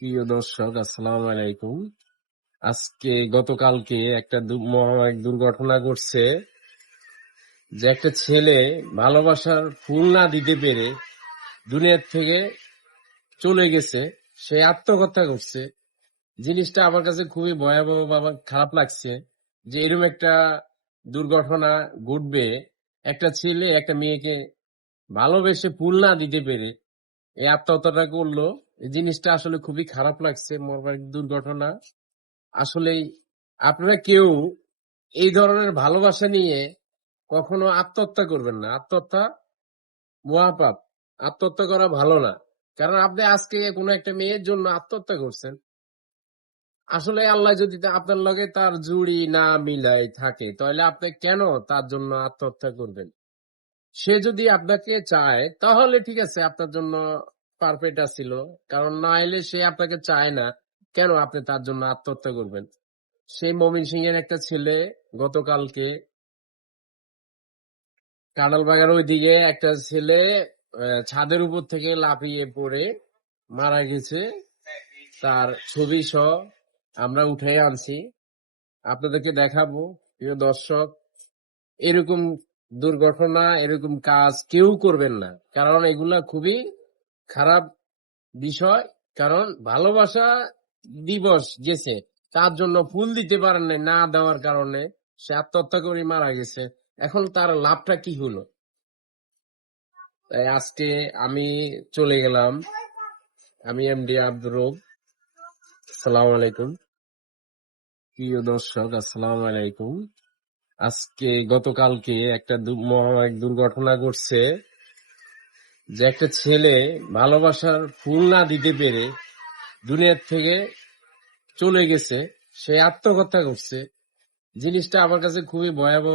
প্রিয় দর্শক, আসসালামু আলাইকুম। আজকে গতকালকে একটা মহামারী দুর্ঘটনা ঘটছে, যে একটা ছেলে ভালোবাসার ফুল না দিতে পেরে দুনিয়ার থেকে চলে গেছে। সে আত্মহত্যা করছে। জিনিসটা আমার কাছে খুবই ভয়াবহ, বাবা খারাপ লাগছে যে এরকম একটা দুর্ঘটনা ঘটবে। একটা ছেলে একটা মেয়েকে ভালোবেসে ফুল না দিতে পেরে এই আত্মহত্যাটা করলো। এই জিনিসটা আসলে খুবই খারাপ লাগছে, মর্মান্তিক দুর্ঘটনা। আসলেই আপনারা কেউ এই ধরনের ভালোবাসা নিয়ে কখনো আত্মহত্যা করবেন না। আত্মহত্যা মহাপাপ। আত্মহত্যা করা ভালো না। কারণ আপনি আজকে কোনো একটা মেয়ের জন্য আত্মহত্যা করছেন। আসলে আল্লাহ যদি আপনার লগে তার জুড়ি না মিলাই থাকে, তাহলে আপনি কেন তার জন্য আত্মহত্যা করবেন? সে যদি আপনাকে চায় তাহলে ঠিক আছে, আপনার জন্য পারফেক্ট ছিল। কারণ না এলে সে আপনাকে চায় না, কেন আপনি তার জন্য আত্মহত্যা করবেন? সেই মমিন সিং এর একটা ছেলে গতকালকে কাঁঠালবাগান ওইদিকে একটা ছেলে ছাদের উপর থেকে লাফিয়ে পড়ে মারা গেছে। তার ছবি সহ আমরা উঠে আনছি, আপনাদেরকে দেখাবো। প্রিয় দর্শক, এরকম দুর্ঘটনা, এরকম কাজ কেউ করবেন না, কারণ এগুলা খুবই খারাপ বিষয়। কারণ ভালোবাসা দিবস গেছে, তার জন্য ফুল দিতে পারেন নাই, না দেওয়ার কারণে সে আত্মহত্যা করে মারা গেছে। এখন তার লাভটা কি হলো? তাই আজকে আমি চলে গেলাম। আমি এমডি আব্দুর রব। আসসালামু আলাইকুম। প্রিয় দর্শক, আসসালামু আলাইকুম। আজকে গতকালকে একটা মহামারী দুর্ঘটনা ঘটছে, যে একটা ছেলে ভালোবাসার ফুল না দিতে পেরে দুনিয়ার থেকে চলে গেছে। সে আত্মহত্যা করছে। জিনিসটা আমার কাছে খুবই ভয়াবহ।